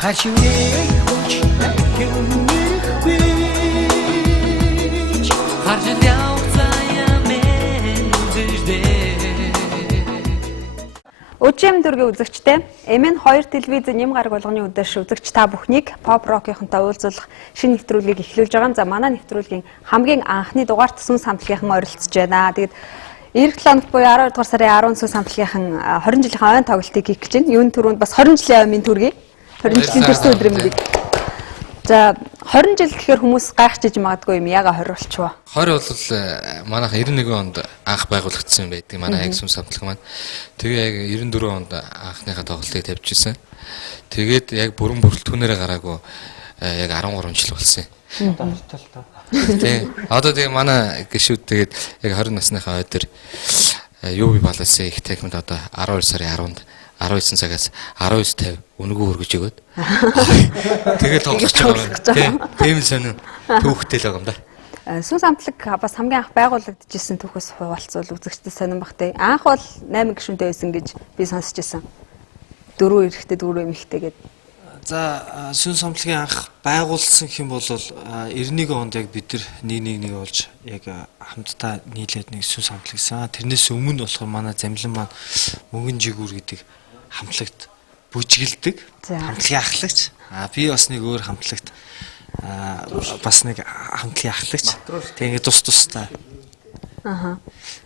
Хашивээ хүч гэмэрхгүй гарч явцаа мэн дэждээ. Өчим дүргийн үзэгчтэй MN2 телевизийн нэм гараг болгоны өдөрш үзэгч та бүхнийг pop rock-ийнхантай уулзуулах шинэ нэвтрүүлгийг эхлүүлж байгаа. За манай нэвтрүүлгийн хамгийн анхны дугаарт сүнс хамтлагийнхан оролцож байна. Тэгээд эх 7 хоногт буюу 12 дугаар сарын 10 сүнс хамтлагийнхан 20 жилийн ойн тоглолтыг хийх гэж байна. Юуны түрүүнд бас 20 жилийн ойн минь түргий. 20 жилийн төрсөн өдрийн мэндийг. За 20 жил гэхээр хүмүүс гайхчихж магадгүй юм. Яга 20 болчихвоо. 20 бол манайх 91 онд анх байгуулагдсан байдаг. Манай яг сүнс хамтлаг маань. Тэгээ яг 94 онд анхныхаа тоглолтыг тавьчихсан. Тэгээд яг бүрэн бүрэлдэхүүнээрээ гараагүй яг 13 жил болсон юм. Тийм. Одоо тэгээ манай гişүүд тэгээд яг 20 насныхаа ойдэр юу би балаасан их техникт одоо 12 сарын 10-нд 19 цагаас 19:50 үнэгүй хөргөж өгöd. Тэгээд тоглож байгаа. Тийм сонин түүхтэй л байгаа юм да. Сүнс хамтлаг бас хамгийн анх байгуулагдчихсэн түүхээс хуваалцвал үзэгчдэд сонирн бах те. Анх бол 8 гишүүнтэй байсан гэж би сонсч байсан. 4 эрэхтэй 4 эмэгтэй гэдэг. За сүнс хамтлагийн анх байгуулсан хэм бол 91 онд яг бид нар нэг болж яг хамтдаа нийлээд нэг сүнс хамтлагсан. Тэрнээс өмнө болохоор манай замлан маань мөнгөн жигүүр гэдэг хамтлагт бүжгэлдэг. Хамтлагийн ахлагч. Би бас нэг өөр хамтлагт бас нэг хамтлагийн ахлагч. Тэгээд тустай.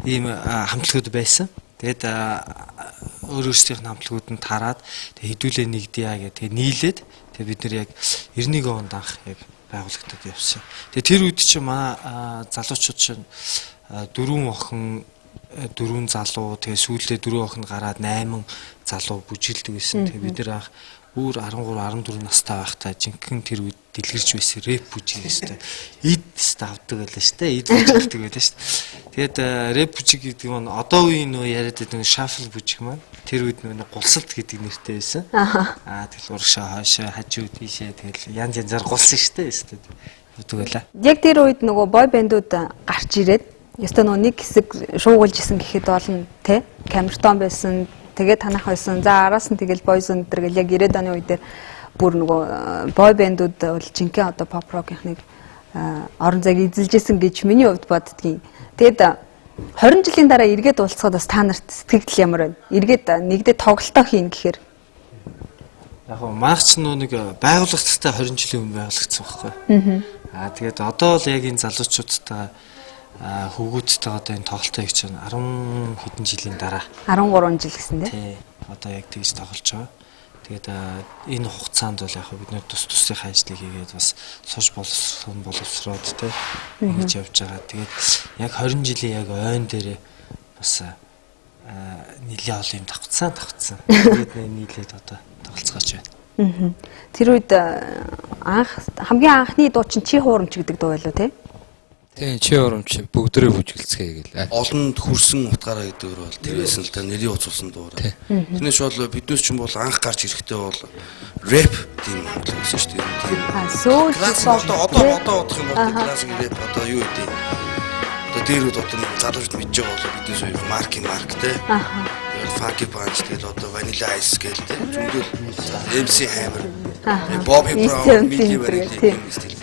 Ийм хамтлагууд байсан. Тэгээд өөрсдийнх нь хамтлагууд нь тараад хэдүүлээ нэгдъя гэх тэгээд нийлээд тэгээд бид нар яг 91 онд анх яг байгуулагдаад явсан. Тэгээд тэр үед чинь манай залуучууд чинь 4 охин 4 залуу тэгээд сүүлдээ 4 охин гараад 8 залуу бүжгэлдэг байсан. Тэгээд бид нар анх бүр 13 14 настай байхдаа жинхэнэ тэр үед дэлгэрч байсан рэп бүжиг байсан. Эд авдаг байлаа шүү дээ. Эд бүжгэлдэг байлаа шүү дээ. Тэгээд рэп бүжиг гэдэг нь одоо үеийн нөө яриад байдаг шафл бүжиг маань тэр үед нөө гулсалт гэдэг нэртэй байсан. Тэгэл урагшаа хойшоо хажуу тийшээ тэгэл янз янзаар гулсан шүү дээ. Үүдэг байлаа. Яг тэр үед нөгөө бой бэндүүд гарч ирээд ёстой нөгөө нэг хэсэг шуугуулж исэн гэхэд болно те. Камертон байсан. Тэгээд танах байсан. За араас нь тэгэл бойз өндөр гэл яг 90-ад оны үедэр бүр нөгөө бой бэндүүд бол жинхэнэ одоо pop rock-ийнхныг орон зайг эзэлжсэн гэж миний хувьд боддгийн. Тэгэд 20 жилийн дараа эргээд уулзахад бас та нарт сэтгэл ямар байна? Эргээд нэгдээ тоглолтоо хийн гэхээр. Яг нь манайх ч нэг байгууллагатай 20 жилийн өмнө байгуулагдсан байхгүй. Тэгээд одоо л яг энэ залуучуудтай хөвгүүдтэй одоо энэ тоглолтоо хийж байгаа 10 хэдэн жилийн дараа 13 жил гэсэн тий. Одоо яг тэгж тоглож байгаа. Тэгээд энэ хугацаанд бол яг бид нэр тусдын ажлыг хийгээд бас сууж боловсроод тий ингэж явж байгаа. Тэгээд яг 20 жилийн яг ойн дээрээ бас нийлээ олон юм давцсан. Тэгээд нийлээд одоо тоглолцгооч байна. Тэр үед хамгийн анхны дуу чинь чи хуурамч гэдэг дуу байлуу тий? Тийм чи урамч бүгдөө бүжгэлцгээе гээл. Олонд хүрсэн утгаараа гэдэг бол тэр байсан л та нэрийн уцуулсан дуура. Тэрнээс бол биднес ч юм бол анх гарч ирэхдээ бол рэп тийм хамтлаг гэсэн шүү дээ. Сүүл одоо бодох юм бол классик рэп одоо юу гэдэг. Одоо дээр үед одоо залуучд мэдж байгаа бол биднес хоёр марк те. Тэгэл funky punch тэгэл одоо vanilla ice гээл те. Зөндөл MC Hammer. Bobby Brown Milli Vanilli тийм стил.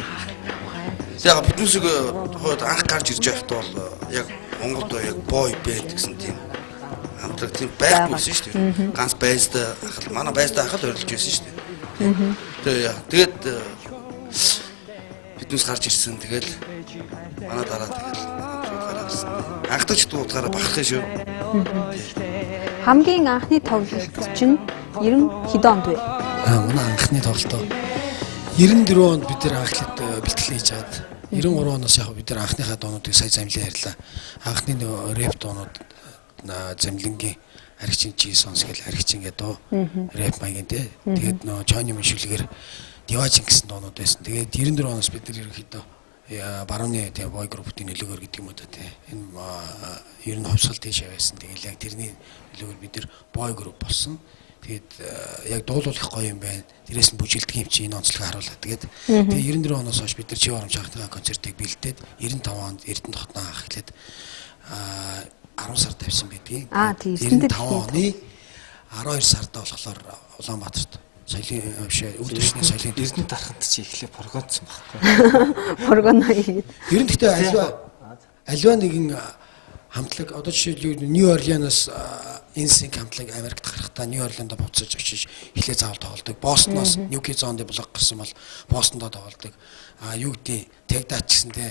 Яг биднесийг хойд анх гарч ирж байхдаа бол яг Монголд яг бой бэнд гэсэн тийм хамтлаг тийм байхгүй байсан шүү дээ. Ганц байздаа манай байздаа ахал орилж байсан шүү дээ. Тэгээд биднес гарч ирсэн. Тэгэл манай дараа тэгэл гараасан. Анхдагч дуудахаараа бахархаа шүү. Хамгийн анхны тоглолт чинь 90 хэд онд вэ? Манай анхны тоглолтоо 94 онд бид нэр анхлаад бэлтгэл хийж чад. 93 оноос яг бид нар анхныхаа дуунуудыг сая замлын ярьлаа. Анхны рэп дуунууд замлингийн аригчин чи сонс гэл аригчин гэдэг дуу рэп маягийн те. Тэгээд нөө Чоны мишүлгээр Диважин гэсэн дуунууд байсан. Тэгээд 94 оноос бид нар ерөнхийдөө барууны тийм бой группийн нөлөөгөөр гэдэг юм уу те. Энэ ер нь хувьсгал тийш байсан. Тэгээд яг тэрний нөлөөгөөр бид нар бой групп болсон. Тэгээд яг дуулуулах гоё юм байна. Дээрээс нь бүжгэлдэг юм чи энэ онцлог харуулаад. Тэгээд 94 оноос хойш бид нар чи урамч анхны концертыг бэлдээд 95 онд Эрдэнэ хотноо анх эхлээд 10 сар тавьсан байдгийг. Тийм 95 оны 12 сард болохоор Улаанбаатарт соёлын биш үр төсний соёлын Эрдэнэ дарахад чи эхлээ прогонцсон байхгүй. Прогоно хийгээд. ер нь гэхдээ альва нэгэн хамтлаг одоо жишээлбэл Нью Орлеанаас NSYNC хамтлаг Америкт гарахдаа Нью Орлеандо буцаж очиж эхлээ заавал тоглодог. Бостоноос Ньюки зоонд блог гарсан бол Бостондоо тоглодог. Юу гэдэг Тегдач гэсэндээ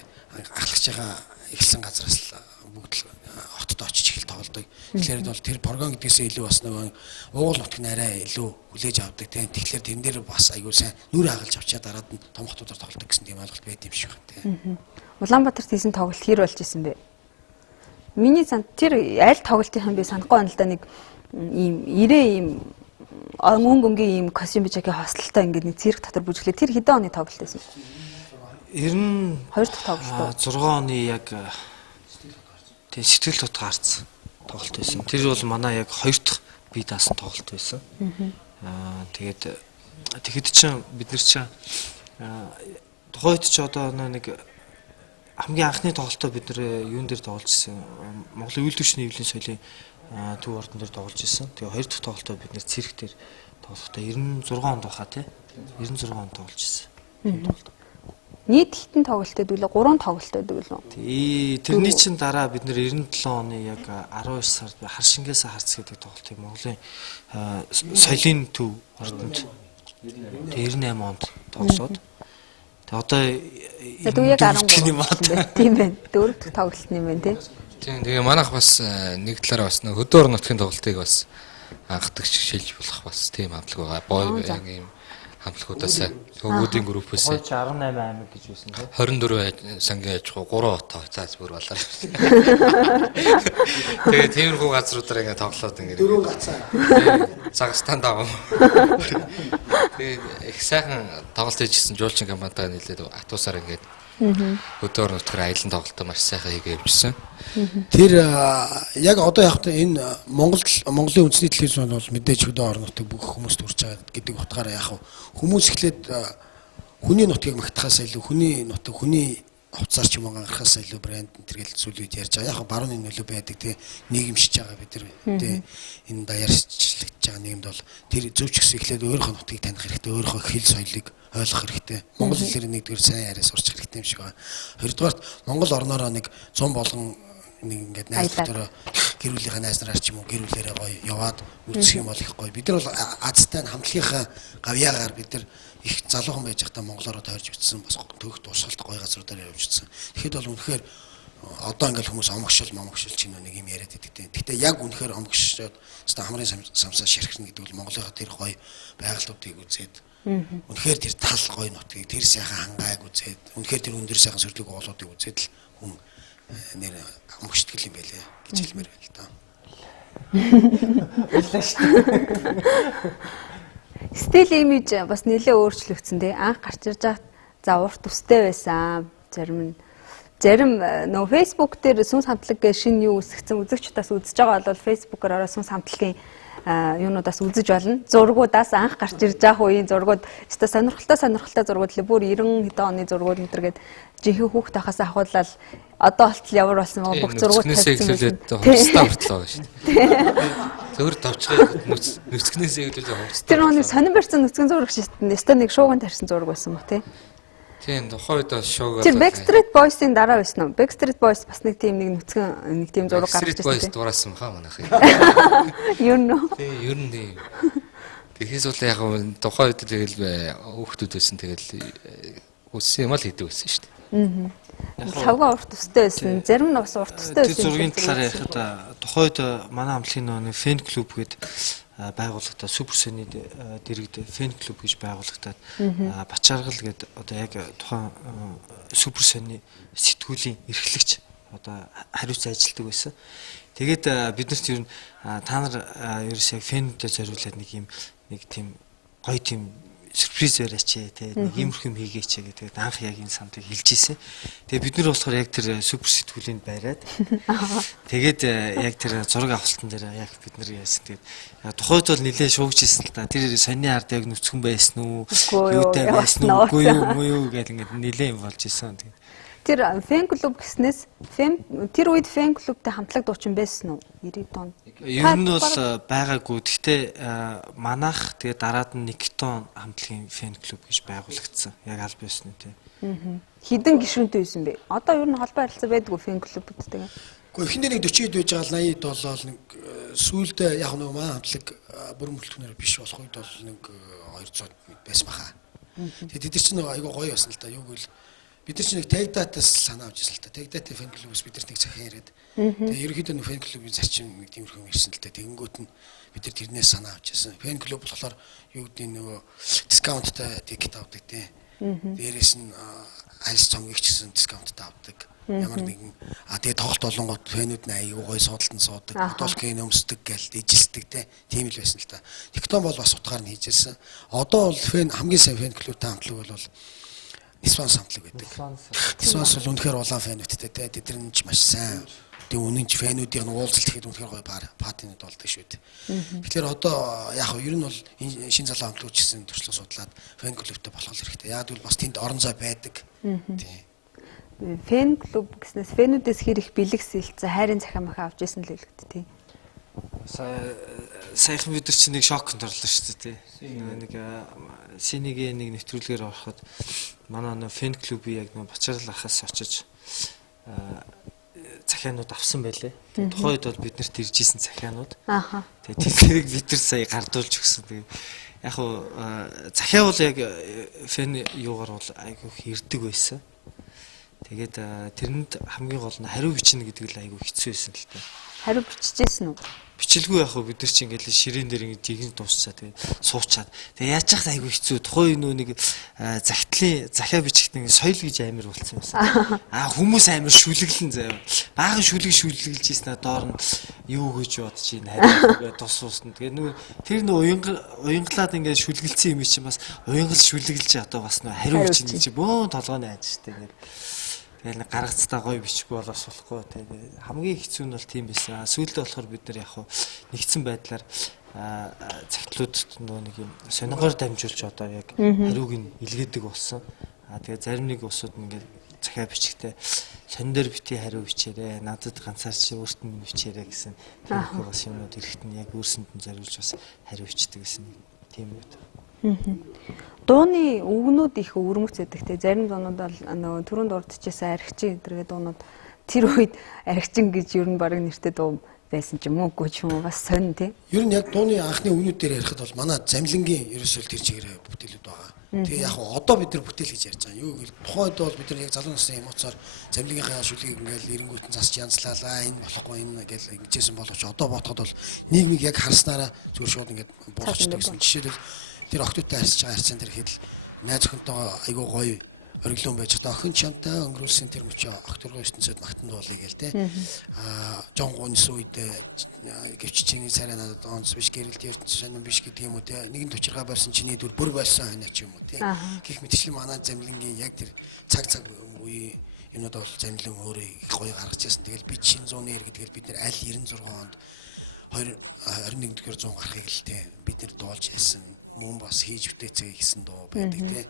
ахлагч байгаа эхэлсэн газраас бүгд хотод очиж эхэл тоглодог. Тэгэхээр бол тэр прогон гэдгээсээ илүү бас нөгөө уул нутгийн арай илүү хүлээж авдаг тийм. Тэгэхээр тэн дээр бас аягүй сайн нүр хагалж авчаад дараад нь том хотуудаар тоглодог гэсэн тийм ойлголт байд юм шиг байна тийм. Улаанбаатарт хийсэн тоглолт хэр болж исэн бэ? Миний санд тэр аль тоглолтын би санахгүй байна л да, нэг ийм ирээ ийм өнгөнгийн ийм костюм бижагийн хосолтой ингээд нэг цирк дотор бүжиглээ. Тэр хэдэн оны тоглолт байсан? Ер нь 2 дахь тоглолт. 6 оны яг тийм сэтгэл тутгаарц тоглолт байсан. Тэр бол манай яг 2 дахь бие даасан тоглолт байсан. Тэгээд тэгэхэд чинь бид нар чинь тухайд ч одоо нэг хамгийн анхны тоглолтоо бид нэр юун дээр тоглож ирсэн. Монголын үйлдвэрчний эвлэлийн соёлын төв ордон дээр тоглож ирсэн. Тэгээ хоёр дахь тоглолтоо бид нэр цирк дээр тоглохдоо 96 онд баха тий. 96 онд тоглож ирсэн. Нийт хитэн тоглолтод үлээ 3 тоглолтод үлээ. Тий, тэрний чин дараа бид нэр 97 оны яг 12 сард хар шингээс харц гэдэг тоглолтыг Монголын соёлын төв ордонд 98 онд тоглоод одоо яг 13 байна. Тийм байна. 4 дахь тоглолт юм байна тий. Тийм тэгээ манайх бас нэг талаараа бас хөдөө орон нутгийн тоглолтыг бас анхдагч шилж болох бас тийм хамтлаг байгаа. Боо яг ийм хамтлагуудаас өвгүүдийн группээс 18 аймаг гэж байсан тийм 24 сангийн аж ахуй 3 отоо цааз бүр болоо. Тэгээ тиймэрхүү газруудаар ингэ тоглоод ингэ 4 гацаа. Цагстанд аваа. Тэгээ их сайхан тоглолт хийжсэн жуулчин компанитай нийлээд атуусаар ингээд хөдөө орон нутгаар аялан тоглолтоо маш сайхан хийгээ явжсэн. Тэр яг одоо яг энэ Монголын үндэсний телевиз бол мэдээж хөдөө орон нутаг бүх хүмүүст хүрч байгаа гэдэг утгаараа яг хүмүүс эхлээд хүний нутгийг магтахаас илүү хүний нутаг хүний хувцаар ч юм уу гаргахаас илүү брэнд тэргээл зүйл үед ярьж байгаа. Яг барууны нөлөө байдаг тий нийгэмшиж байгаа бид нар тий энэ даяарчлагдж байгаа нийгэмд бол тэр зөвч гэсэн эхлээд өөрийнхөө нутгийг таних хэрэгтэй, өөрийнхөө хэл соёлыг ойлгох хэрэгтэй. Монгол хэлээр нэгдүгээр сайн яриа сурч хэрэгтэй юм шиг байна. Хоёрдугаарт Монгол орноороо нэг 100 болгон нэг ингээд найз дотор гэр бүлийнхээ найз нараар ч юм уу гэр бүлээрээ гоё яваад үзэх юм бол их гоё. Бид нар бол Азтай хамтлагийнхаа гавьяагаар бид нар их залуухан байж байхдаа монголоор тойрж бичсэн бас төгт тусгалт гоё газруудаар явжсэн. Тэгэхэд бол үнэхээр одоо ингээл хүмүүс момгшил ч нэг юм яриад байдаг. Гэхдээ яг үнэхээр омгшоод өстой хамрын самсаа ширхэрнэ гэдэг бол Монголынхаа тэр гоё байгальтуудыг үзээд үнэхээр тэр тал гоё нутгийг тэр сайхан хангааг үзээд үнэхээр тэр өндөр сайхан сөрлөг уулуудыг үзээд л хүн нэр омгшдгэл юм байлээ гэж хэлмээр байна л да. Байлаа шүү дээ. Стил имиж бас нэлээ өөрчлөгдсөн тий. Анх гарч ирж байхад за урт устай байсан. Зарим нөө Facebook дээр сүнс хамтлаг гэ шинэ юу үсгцэн үзэгчдээс үзэж байгаа бол Facebook-оор ороо сүнс хамтлагийн юунуудаас үзэж болно. Зургуудаас анх гарч ирж байх үеийн зургууд өстой сонирхолтой зургууд л бүр 90 хэдэн оны зургууд мэтэргээд жинхэнэ хүүхд тахаас ахуулаад одоо болтол ямар болсон байгаа бүх зургууд тавьсан. Хувцастаа хүртэл байгаа шүү дээ. Зөөр тавчгаа нүцгнээс эглүүлээ хувцастаа. Тэр оны сонин барьсан нүцгэн зураг шүү дээ. Өстой нэг шууган тарьсан зураг байсан ба тий. Тийм тухайд шоугаар. Тэр Backstreet Boys-ийн дараа байсан уу? Backstreet Boys бас нэг тийм нэг нүцгэн нэг тийм зураг гаргаж ирсэн. Backstreet Boys дураасан хаа манайх. Юу нөө? Тийм ер нь тийм. Тэгэхээс бол яг тухайд тэгэл хүүхдүүд байсан тэгэл үссэн юм л хийдэг байсан шүү дээ. Лавга урт устай байсан. Зарим нь бас урт устай байсан. Тэр зургийн талаар яхад тухайд манай хамтлагийн нэг фэн клуб гэдэг байгууллагатай Супер Сони дэрэгд фэн клуб гэж байгууллагатай Бачааргал гэдэг одоо яг тухайн Супер Сони сэтгүүлийн эрхлэгч одоо хариуцсан ажилтдаг байсан. Тэгээд биднэрт ер нь та нар ерөөс яг фэнүүдэд зориулаад нэг тийм гоё тийм сюрприз бариач тий нэг иймэрхүү юм хийгээч гэдэг анх яг энэ самтыг хэлж ийсэн. Тэгээ бид нар болохоор яг тэр супер сэтгүүлийн байраад тэгээд яг тэр зураг авалтан дээр яг бид нар яасан. Тэгээд тухайд бол нилээ шуугч ийсэн л та. Тэр сонины ард яг нүцгэн байсан уу? Юутай байсан уу? Үгүй юу гэдэг ингээд нилээ юм болж ийсэн. Тэр фэн клуб гэснээс тэр үед фэн клубтэй хамтлаг дуучин байсан уу? 90-ад онд. Ер нь бол байгаагүй. Гэхдээ манайх тэгээ дараад нь Никтон хамтлагийн фэн клуб гэж байгуулагдсан. Яг аль биесний тий. Хідэн гишүүнтэй байсан бэ? Одоо ер нь холбоо харилцаа байдгүй фэн клубүүдтэйгээ. Гэхдээ эхэндээ нэг 40-д байж байгаа 80-д болол нэг сүүлдээ яг нэг маань хамтлаг бүрэн бүрэлдэхүүнээр биш болох үед бол нэг 200 байсан баха. Тэгээд тэд чинь айгүй гоё байсан л да. Юу гэвэл бид нар чинь нэг тагдатаас санаа авч ирсэн л да. Тагдатын фэн клубс бид нарт нэг захиан яриад. Тэгээд ерөнхийдөө нэг фэн клубын зарчим нэг тиймэрхүү ирсэн л да. Тэгэнгүүт нь бид нар тэрнээс санаа авч ирсэн. Фэн клуб болохоор юу гэдэг нөгөө дискаунттай тикет авдаг тий. Дээрээс нь альс цомгийч гэсэн дискаунттай авдаг. Ямар нэгэн тэгээ тоглолт болонгод фэнүүд нь аягүй гоё суудалтанд суудаг, бодолкын өмсдөг гээл ижилсдэг тийм л байсан л та. Тиктон бол бас утгаар нь хийжсэн. Одоо бол фэн хамгийн сайн фэн клубтэй хамтлаг бол Нисванс хамтлаг байдаг. Нисванс бол үнэхээр улаан фэнүүдтэй те. Тэд нар ч маш сайн. Тэгээ үнэнч фэнүүдийн уулзалт хийхэд үнэхээр гоё патинууд болдог шүү дээ. Тэгэхээр одоо яг ер нь бол шин залуу хамтлагч гэсэн төрслөө судлаад фэн клубтэй болох хэрэгтэй. Яг л бас тэнд орон зай байдаг. Тийм. Фэн клуб гэснээс фэнүүдээс хэр их бэлэг сэлцээ хайрын захиа махаа авч ирсэн л хэлэхэд тий. Саяхан бид нар чинь нэг шокнд орлоо шүү дээ тий. Нэг синигийн нэг нэвтрүүлгээр ороход манай нөө фэн клубын яг нөө Бачарал ахаас очиж захианууд авсан байлээ. Тухайн үед бол биднэрт ирж исэн захианууд. Тэгээ тэрийг бид нар сая гардуулж өгсөн. Тэгээ яг хуу захиа бол яг фэн юугаар бол айгүй ирдэг байсан. Тэгээд тэрэнд хамгийн гол нь хариу бичнэ гэдэг л айгүй хэцүү байсан л та. Хариу бичижсэн үү? Бичлгүй яг бид нар чи ингээл ширээн дээр ингээд жигэн дуусчаа тэгээд суучаад тэгээд яаж яхад айгүй хэцүү. Тухайн нөө нэг захиа бичихт нэг соёл гэж амар болцсон байсан. Хүмүүс амар шүлэглэн заяа. Баахан шүлэглэж ийснэ доор нь юу гэж бодож ийн хариу тус уусна. Тэгээд нөө тэр нөө уянгалаад ингээд шүлгэлцсэн юм чинь бас уянгал шүлэглэж одоо бас нөө хариу бичнэ чи бөөн толгойн айж штэ ингээд. Тэгэл нэг гаргацтай гоё бичихгүй бол бас болохгүй. Тэгээ хамгийн хэцүү нь бол тийм байсан. Сүүлдээ болохоор бид нар яг нэгдсэн байдлаар цагтлуудад нөгөө нэг юм сонингоор дамжуулж одоо яг хариуг нь илгээдэг болсон. Тэгээ зарим нэг усуд ингээд захиа бичгтээ сонин дээр бити хариу бичээрэй. Надад ганцаар чи өөрт нь бичээрэй гэсэн тиймэрхүү бас юмнууд эрэхт нь яг өөрсөнд нь зориулж бас хариу бичдэг гэсэн тийм үү. Дууны үгнүүд их өвөрмөц байдаг те. Зарим дуунууд бол нөгөө түрүүнд урдчихсан архичин гэдэргээ дуунууд тэр үед архичин гэж ер нь баг нэртэй дуу байсан ч юм уугүй ч юм уу бас сонь те. Ер нь яг дууны анхны үгнүүд дээр ярихад бол манай замлингийн ерөөсөө тэр чигээрээ бүтээлүүд байгаа. Тэгээ яг одоо бид нар бүтээл гэж ярьж байгаа. Юу гэвэл тухайн үед бол бид нар яг залуу насны эмоцоор замлингийнхаа шүлгийг ингээл эренгүүтэн засч янзлаалаа энэ болохгүй энэ гэж ингэжсэн боловч одоо бодоход бол нийгмийг яг харснараа зүгээр шууд ингээд буулгачдаг гэсэн. Жишээлбэл тэр охтуудтай харьцаж байгаа харьцаан дээр хэд найз охинтойгоо айгүй гоё ориглон байж та охин чамтай өнгөрүүлсэн тэр мөчөө охторгоо ертөнцөд магтан дуулъя гээл те. Жон гонс үедээ гэвччээний царай надад онц биш гэрэлт ертөнцөд сонирн биш гэдэг юм уу те. Нэгэн төчргаа барьсан чиний дүр бүр болсон ханаа ч юм уу те. Гэх мэтчлэн манай замлингийн яг тэр цаг үеийн юмуд бол замлин өөрөө гоё гаргаж ирсэн. Тэгэл бид шин зууны эр гэдгээл бид нар аль 96 онд 21-р зуун гарахыг л те бид нар дуулж яасан мөн бас хийж бүтээцгээ гэсэн дуу байдаг те.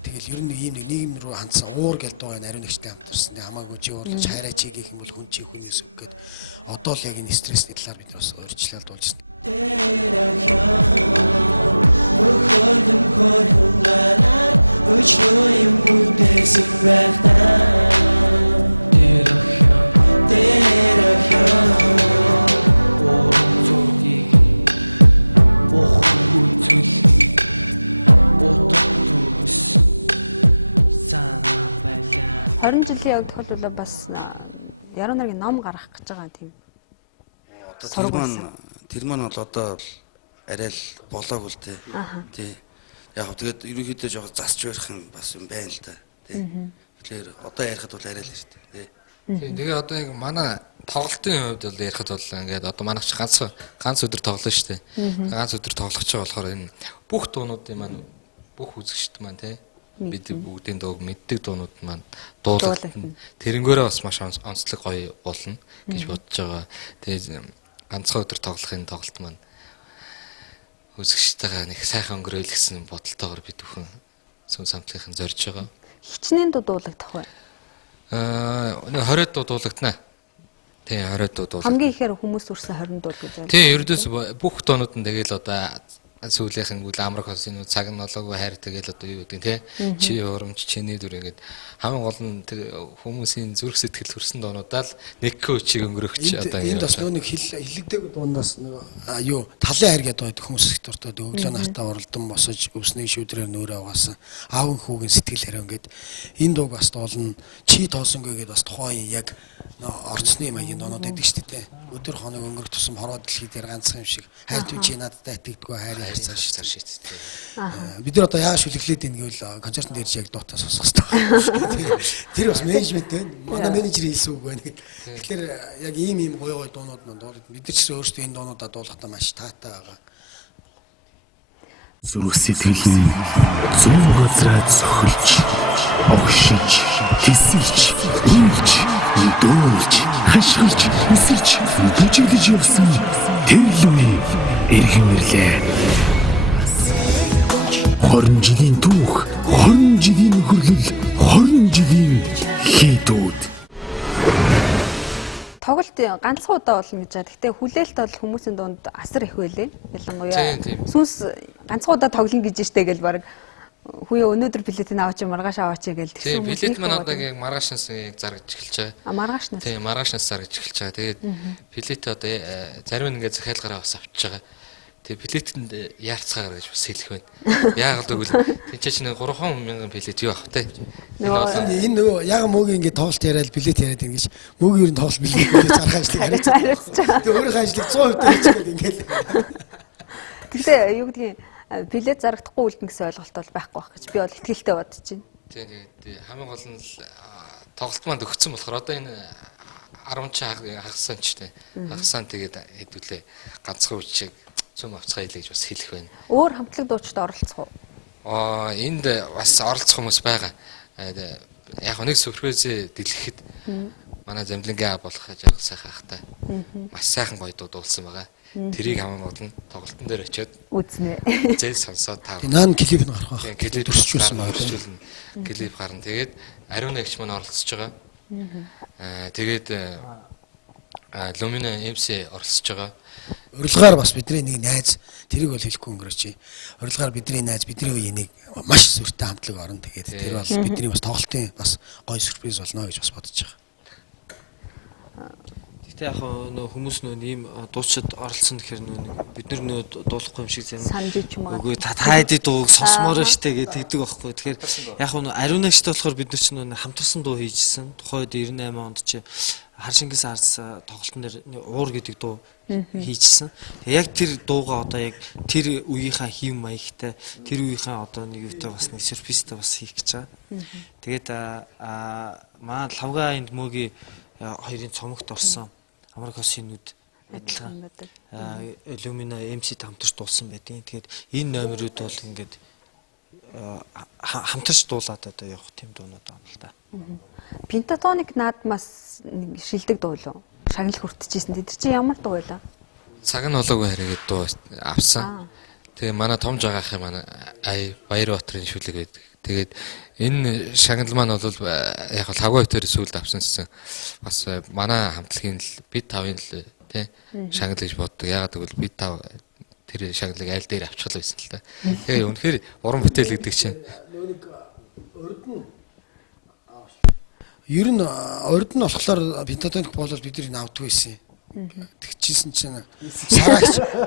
Тэгэл ер нь ийм нэг нийгэм рүү хандсан уур гэл дуу ариун нэгчтэй хамтарсан. Тэг хамаагүй чи уурлаж хайраа чи гэх юм бол хүн чи хүнээс үг гээд одоо л яг энэ стрессний талаар бид бас өөрчлөлт дуулж байна. Хорин жилийн явд тохиолдол бас яруу наргийн ном гаргах гэж байгаа тийм. Одоо тэр маань бол одоо арай л болоогүй л тий. Тий. Яг тэгээд ерөнхийдөө жоо засч барих юм бас юм байна л да. Тий. Тэгэхээр одоо ярихад бол арай л шүү дээ. Тий. Тэгээ одоо яг манай тоглолтын хувьд бол ярихад бол ингээд одоо манайх ч ганц өдөр тоглоно шүү дээ. Ганц өдөр тоглох ч болохоор энэ бүх дуунуудын маань бүх үзэгчд маань тий бид бүгдийн дууг мэддэг дуунууд маань дуулагдана. Тэрнгээрээ бас маш онцлог гоё болно гэж бодож байгаа. Тэгээ ганцхан өдөр тоглохын тоглолт маань үзэгчтэйгээ нэг сайхан өнгөрөөл гэсэн бодолтойгоор бид бүхэн сүн самтлахын зорж байгаа. Хичнээн дуулагдах бай. Нэг 20 дуу дуулагдана. Тийм 20 дуу дуулагдана. Хамгийн ихээр хүмүүс үрсэн 20 дуу гэж байна. Тийм ердөөс бүх дуунууд нь тэгэл одоо сүүлийнхэн үл амрах хосын цаг нь олоогүй хайр тэгэл одоо юу гэдэг те чи урамч чиний дүр ингээд хамгийн гол нь тэр хүмүүсийн зүрх сэтгэл хүрсэн дуунуудаа л нэг көчийг өнгөрөхч одоо энд бас нэг хилэгдэг дундаас юу талын хайр гэдэг байдаг хүмүүс их дуртай өглөө нартаа уралдан босож өвсний шүүдрээр нөөрэ угаасан аав хүүгийн сэтгэл хариу ингээд энэ дууг бас дуулна чи тоосонгүй гэдээ бас тухайн яг орцны маягийн дуунууд байдаг шүү дээ өдөр хоног өнгөрөх тусам хороо дэлхий дээр ганцхан юм шиг хайр чи надтай итгэдэггүй хайр цааш шийд. бид нар одоо яаж шүлэглээд ийн гэвэл концертын дээр яг дуутаа сонсох хэрэгтэй. Тэр бас менежмент байна. Манай менежер хэлсэн үг байна. Тэгэхээр яг ийм гоё гоё дуунууд нь дуулаад бид нар ч өөрсдөө энэ дуунуудаа дуулахдаа маш таатай байгаа. Зүрх сэтгэл нь зөв газраа цохилж, огшиж, тесэлж, үйлж, дуулж, хашгирч, эсэрч, бүжиглэж явсан тэр лүе эргэн ирлээ. 20 жилийн түүх, 20 жилийн хөрлөл, 20 жилийн хийдүүд. Тоглолт ганцхан удаа болно гэж байгаа. Гэхдээ хүлээлт бол хүмүүсийн дунд асар их байлээ. Ялангуяа сүнс ганцхан удаа тоглоно гэж штэ гэл баг хүүе өнөөдөр билетийг аваач маргааш аваач гэл тэгсэн хүмүүс. Билет маань одоо яг маргаашнаас яг заргаж эхэлж байгаа. Маргаашнаас. Тийм маргаашнаас заргаж эхэлж байгаа. Тэгээд билет одоо зарим нь ингээд захиалгаараа бас авчиж байгаа. Тэгээ билетэнд яарцгаагаар гэж бас хэлэх байна. Яагаад гэвэл тэнцээ чинь 300,000 билет юу ах вэ? Энэ нөгөө яг мөгийн ингээд тоглолт яриад билет яриад ингэж мөгийн ер нь тоглолт билет зарах ажлыг харилцаа. Тэгээ өөрийнхөө ажлыг 100% хийчихгээд ингээд. Гэхдээ юу гэдгийг билет зарагдахгүй үлдэн гэсэн ойлголт бол байхгүй байх гэж би бол итгэлтэй бодож байна. Тэгээд хамгийн гол нь тоглолт манд өгсөн болохоор одоо энэ 10 чи хагасан ч тийм хагасаа тэгээд хэдүүлээ ганцхан үчиг цөм авцгаа хэлээ гэж бас хэлэх байна. Өөр хамтлаг дуучид оролцох уу? Энд бас оролцох хүмүүс байгаа. Яг нэг сүрпризээ дэлгэхэд манай замлингийн болох жаргал сайхан ахтай. Маш сайхан гоё дуулсан байгаа. Тэрийг хамгийн гол нь тоглолтын дээр очиод үзнэ. зээл сонсоод тав. Наан клип нь гарах байх. Клип төрсчүүлсэн байна. Клип гарна. Тэгээд ариун агч маань оролцож байгаа. Тэгээд Lumina MC оролцож байгаа. Урилгаар бас бидний нэг найз тэрийг бол хэлэхгүй өнгөрөөч. Урилгаар бидний найз бидний үеийн нэг маш сүртэй хамтлаг орно. Тэгээд тэр бол бидний бас тоглолтын бас гоё сюрприз болно гэж бас бодож байгаа. Гэтэ яг нөө хүмүүс нөө ийм дуучид оролцсон гэхээр нөө бид нар нөө дуулахгүй юм шиг зарим Санжиж юм аа. үгүй та хэдий дууг сонсомоор штэ гэдэг байхгүй. Тэгэхээр яг нөө ариунагчтай болохоор бид нар ч нөө хамтарсан дуу хийжсэн. Тухайд 98 онд чи Хар Шингис Арс тоглолтын дээр уур гэдэг дуу хийжсэн. Яг тэр дууга одоо яг тэр үеийнхаа хэв маягтай тэр үеийнхаа одоо нэг үетэй бас нэг сюрпризтэй бас хийх гэж байгаа. Тэгээд маа лавга энд мөгийн хоёрын цомогт орсон Амраг хосынууд адилхан Lumina MC хамтарч дуулсан байдیں۔ Тэгээд энэ номерууд бол ингээд хамтарч дуулаад одоо явах тийм дуунууд байна л да. Pentatonix наадмаас шилдэг дуу лөө. Шагнал хүртчихсэн. Тэд чи ямар дуу байлаа? Цаг нь олоогүй хараагээд дуу авсан. Тэгээ манай том жагаахын манай Баярбаатарын шүлэг байдаг. Тэгээд энэ шагнал маань бол яг л хавгаа өтөр сүлд авсан гэсэн бас манай хамтлагийн бид тавын л тий шагнал гэж боддог. Ягаад гэвэл бид тав тэр шагналыг аль дээр авчихлаа байсан л та. Тэгээ үнэхээр уран бүтээл гэдэг чинь Ер нь урд нь болохоор Pentatonix болол бид нар навдаг байсан. Тэгчихсэн чинь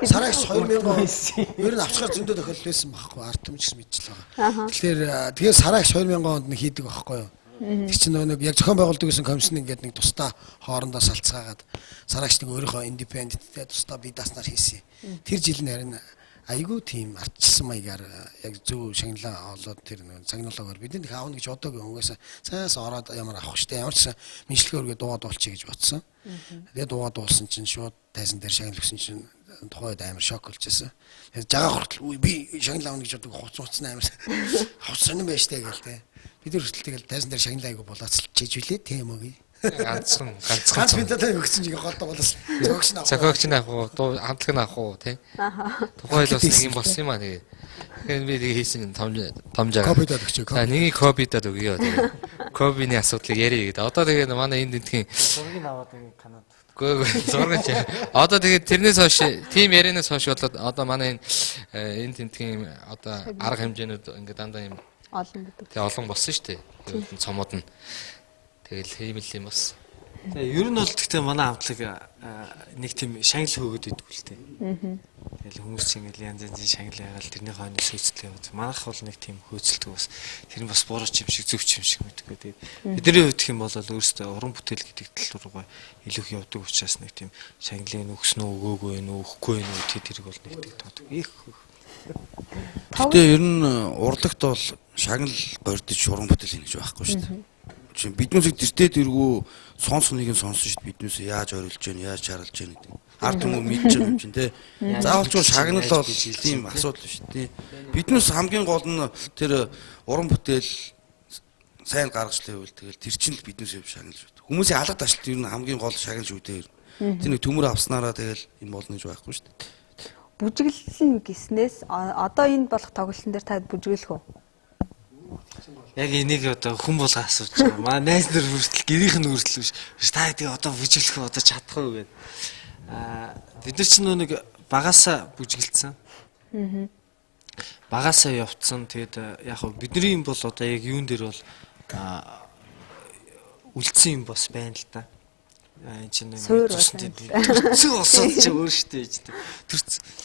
сараагч 2000 он ер нь авчгаар зөндөө тохиолдол байсан байхгүй артмч гэсэн мэдчихэл байгаа. Тэгэхээр сараагч 2000 онд нэг хийдэг байхгүй юу. Тэг чинь нэг яг зохион байгуулдаг гэсэн комиссны ингээд нэг тусдаа хоорондоо салцгаагаад сараагч нэг өөрийнхөө индипенденттэй тусдаа бие даснаар хийсэн. Тэр жил нь харин айгүй тийм ардчилсан маягаар яг зөв шагналаа олоод тэр нэг цагнуулаагаар бид нэг аавна гэж бодоогүй угаасаа цаас ороод ямар авах штэ ямар ч мэдлэгээр үргээ дуугаад уулчих гэж бодсон. Тэгээд дуугаад уулсан чинь шууд тайзан дээр шагнал өгсөн чинь тухайд амар шок болж байсан. Тэгээд жагаа хүртэл үе би шагнал аавна гэж боддог хуцсан амар хавц сонирн байж таа гээл те. Бид нар хүртэл тэгэл тайзан дээр шагнал айгүй болоцолчихж үлээ тийм үгүй. ганцхан Pentatonix өгсөн чинь голдоо болоос. зохиогч нь авах уу, хамтлаг нь авах уу тий. Тухайн л бас нэг юм болсон юм аа тэгээ. Тэгэхээр би тэгээ хийсэн том жаа. Копидад өгчөө. Нэгийг копидад өгье. Тэгээ Кобины асуудлыг ярих гэдэг. Одоо тэгээд манай энд тентгийн Зургийг аваад ингэ Канад. Гөө зургаж. Одоо тэгээд тэрнээс хойш тим ярианаас хойш болоод одоо манай энэ тентгийн одоо арга хэмжээнүүд ингээд дандаа юм Олон гэдэг. тэг олон болсон шүү дээ. Цомод нь. Тэгэл хиймэл юм бас. Тэгээ ер нь бол гэхдээ манай хамтлаг нэг тийм шагнал хөөгд идэв л дээ. Тэгэл хүмүүс чинь ингээл янз янзын шагнал ягаал тэрний хойно сүйцлээ яваад. Манайх бол нэг тийм хөөцөлдөг бас тэр нь бас буруу юм шиг зөв юм шиг мэдгүй. Тэгээд бидний хувьд гэх юм бол өөрөөсөө уран бүтээл гэдэг тал руугаа илүү их явдаг учраас нэг тийм шагналыг өгснө үү өгөөгүй нүү өгөхгүй нүү тэрийг бол нэг тийм тоодог. Их. Гэтэ ер нь урлагт бол шагнал гордож уран бүтээл хийж байхгүй шүү дээ. Жишээ биднээс тэртээ тэргүү сонсгоныг нь сонсон шүү дээ. Биднээс яаж орилж гэн, яаж чаралж гэн гэдэг. Ард хүмүүс мэдж байгаа юм чинь те. Заавалчгүй шагнал бол тийм асуудал шүү дээ. Биднээс хамгийн гол нь тэр уран бүтээл сайн гаргачлаа гэвэл тэгэл тэр чинь л биднээс өв шагнал шүү дээ. Хүмүүсийн алга ташлт ер нь хамгийн гол шагнал шүү дээ. Тэр нэг төмөр авснараа тэгэл юм болно гэж байхгүй шүү дээ. Бүжиглэн гиснээс одоо энэ болох тоглолтын дээр та бүжиглэх үү? Яг энийг одоо хүн болго асууж байгаа. Маа найз нар хүртэл гэрийнх нь хүртэл биш. Та тэгээ одоо бүжиглэх одоо чадах уу гэдэг. Бид нар ч нэг багасаа бүжиглсэн. Багасаа явцсан. Тэгээд яг хөө бидний юм бол одоо яг юун дээр бол үлдсэн юм бас байна л да. Энэ чинь төрцөн болсон ч өөр штэ гэж.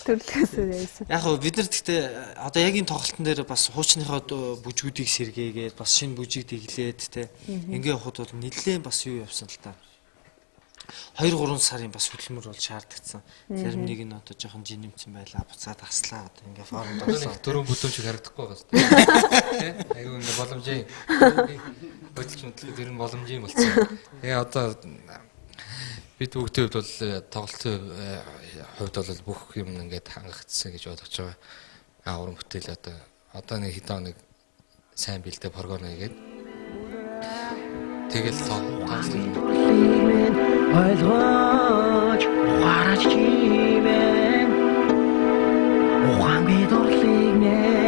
Төрлөөс байсан. Яг хөө бид нар гэхдээ одоо яг энэ тоглолтын дээр бас хуучныхоо бүжгүүдийг сэргээгээд бас шинэ бүжиг дэглээд те ингээ явахад бол нэлээд бас юу явсан л та. 2-3 сарын бас хөдөлмөр бол шаардлагацсан. Зарим нэг нь одоо жоохон жинэмцэн байлаа буцаад таслаа одоо ингээ формд орсон. Дөрөв бүдүүн шиг харагдахгүй байгаа шүү дээ. Айгуу ингээ боломжийн хөдөлж мэдлээ тэр нь боломжийн болсон. Тэгээ одоо бид бүгдээ бол тоглолтын хувьд бол бүх юм ингээд хангагдсан гэж бодож байгаа. Уран бүтээл одоо нэг хэдэн хоног сайн бэлдээ програм хийгээд тэгэл ойлгож ухаарч чимэн ухаан бидэрлийг нэ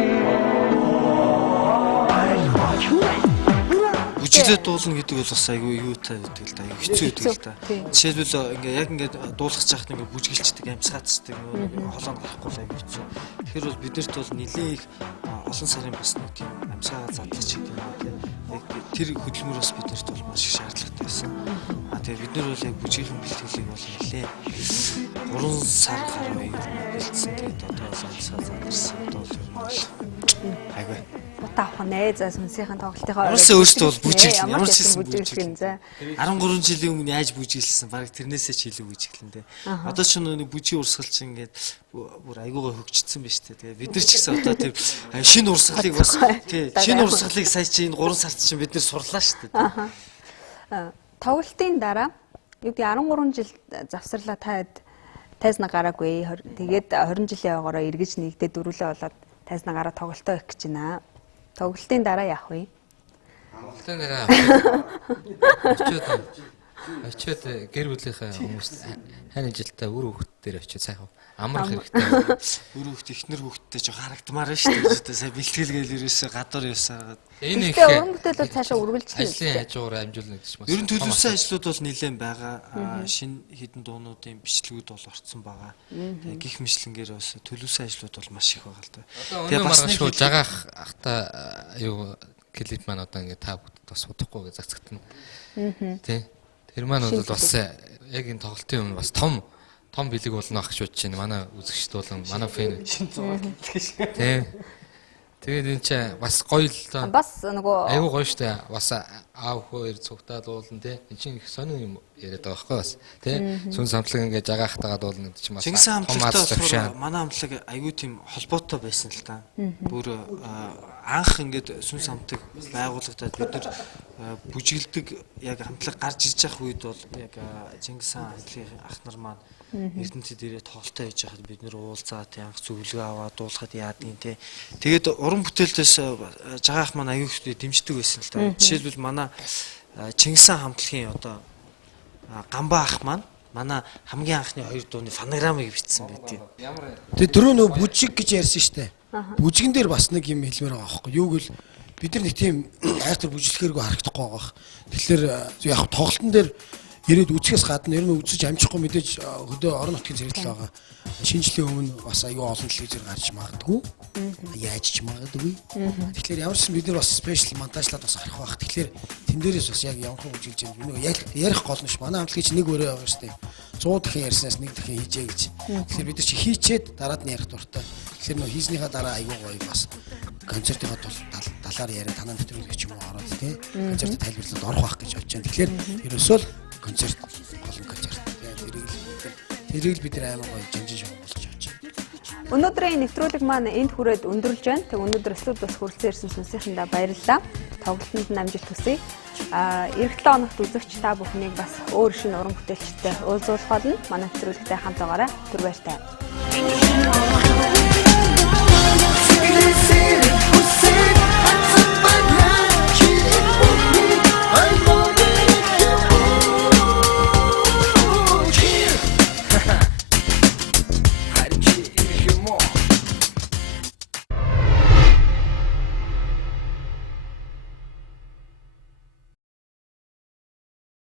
бүжиглээд дуулна гэдэг бол бас айгүй юутай гэдэг л да. Айгүй хэцүү гэдэг л да. Жишээлбэл ингээ яг ингээ дуулах чахт ингээ бүжгэлчдэг амсгаацдаг холоон гарахгүй л айгүй хэцүү. Тэгэхээр бол биднэрт бол нэлээд их олон сарын бас нэг тийм амсгаа задлаж гэдэг юм тийм. Яг тэр хөдөлмөрөөс биднэрт бол маш их шаардлагатай байсан. Тэгээ бид нар бол яг бүжгийн бэлтгэлийг бол нэлээд 3 сар гаруй бэлдсэн. Тэгээд одоо бол амсгаа задарсан. Одоо бол айгүй Утаа авах нэ за сүнсийн тоглолтынхаа Орос өөртөө бол бүжиглэн ямар ч хэлсэн бүжиглэн за 13 жилийн өмнө яаж бүжиглсэн баг тэрнээсээ ч илүү бүжиглэн дээ. Одоо ч нэг бүжийн урсгалч ингээд бүр айгуугаа хөгжчихсэн байна шүү дээ. Тэгээ бид нар ч гэсэн одоо тэр шинэ урсгалыг бас тий шинэ урсгалыг сая чи энэ 3 сард чинь бид нар сурлаа шүү дээ. Тоглолтын дараа юу гэдэг 13 жил завсарлаа тайзна гараагүй. Тэгээд 20 жилийн явгаараа эргэж нэгдээ дөрүлээ болоод тайзна гараа тоглолтоо их гэж байна. Тоглолтын дараа яах вэ? Тоглолтын дараа очиод гэр бүлийнхээ хүмүүс хань жилдээ үр хөвгт дээр очиод сайхан амрах хэрэгтэй. Үр хөвгт ихнэр хөвгттэй жоо харагдмаар шүү дээ. Одоо сая бэлтгэлгээл ерөөсөө гадуур явсараад энэ их уран бүтээл бол цаашаа үргэлжлэх ажлын хажуугаар амжуулна гэж бас. Ер нь төлөвлөсөн ажлууд бол нэлээд байгаа. Шинэ хідэн дуунуудын бичлэгүүд бол орцсон байгаа. Тэгээ гих мэтлэнгээр бас төлөвлөсөн ажлууд бол маш их байгаа л да. Тэгээ бас нэг шүү жагаах ахта юу клип маань одоо ингээд та бүгд бас удахгүй гэж зацгтана. Тэ. Тэр маань бол бас яг энэ тоглолтын өмнө бас том бэлэг болно ах гэж бодож байна. Манай үзэгчд болон манай фэн. Тэ. Тэгээд энэ чи бас гоё л доо. бас нөгөө айгуу гоё штэ. Бас аав хоёр цугтаад уулна те. Энд чинь их сонин юм яриад байгаа байхгүй бас. Тэ. Сүн самтлаг ингээд жагаахтагаад уулна гэдэг чинь бас Чингис хаан хамтлагтай манай хамтлаг айгүй тийм холбоотой байсан л та. Бүр анх ингээд сүнс хамтлаг байгуулагдаад бид нар бүжиглдэг яг хамтлаг гарч ирж явах үед бол яг Чингис хаан хамтлагийн ах нар маань Эрдэнэтэд ирээд тоглолтоо хийж байхад бид нэр уулзаад янх зөвлөгөө аваад дуулахад яадгийн те. Тэгээд уран бүтээлээс жагаах маань аюул их дэмждэг байсан л та. Жишээлбэл манай Чингис хаан хамтлагийн одоо Гамбаа ах маань манай хамгийн анхны 2 дууны фонограммыг бичсэн байдгийг. Тэгээ дөрөв нөө бүжиг гэж ярьсан штэ. Бүжигэн дээр бас нэг юм хэлмээр байгаа байхгүй юу гэвэл бид нар нэг тийм айхтар бүжиглэхээргүй харагдахгүй байгаа. Тэгэхээр яг тоглолтын дээр ирээд үзэхээс гадна ер нь үзэж амжихгүй мэдээж хөдөө орон нутгийн зэрэгтэл байгаа. Шинжлэлийн өмнө бас аюу олон телевизээр гарч магадгүй. Яаж ч магадгүй. Тэгэхээр ямар ч бид нар бас спешиал монтажлаад бас харах байх. Тэгэхээр тэн дээрээс бас яг ямар хүн үжилж юм нэг ярих гол нь ш. Манай хамтлагч нэг өөрөө байгаа штеп. 100 дахин ярьснаас нэг дахин хийжээ гэж. Тэгэхээр бид нар чи хийчээд дараад нь ярих дуртай. Тэгэхээр нөө хийснийхаа дараа аюу гоё бас концертын талаар яриа танаа нэвтрүүлгч юм уу ороод тий. Концерт тайлбарлаад орох байх гэж бодож байна. Тэгэхээр ерөөсөө л концерт болон концерт. Тэрийг бид нар амар гоё жанжин шоу болж явж байна. Өнөөдрийн нэвтрүүлэг маань энд хүрээд өндөрлж байна. Тэг өнөөдөр студиос хүрэлцэн ирсэн сүнсийнхандаа баярлалаа. Тоглолтод амжилт хүсье. Эх 7 хоногт үзэгч та бүхнийг бас өөр шинэ уран бүтээлчтэй уулзуулах болно. Манай нэвтрүүлэгтэй хамт байгаарай. Түр баяртай.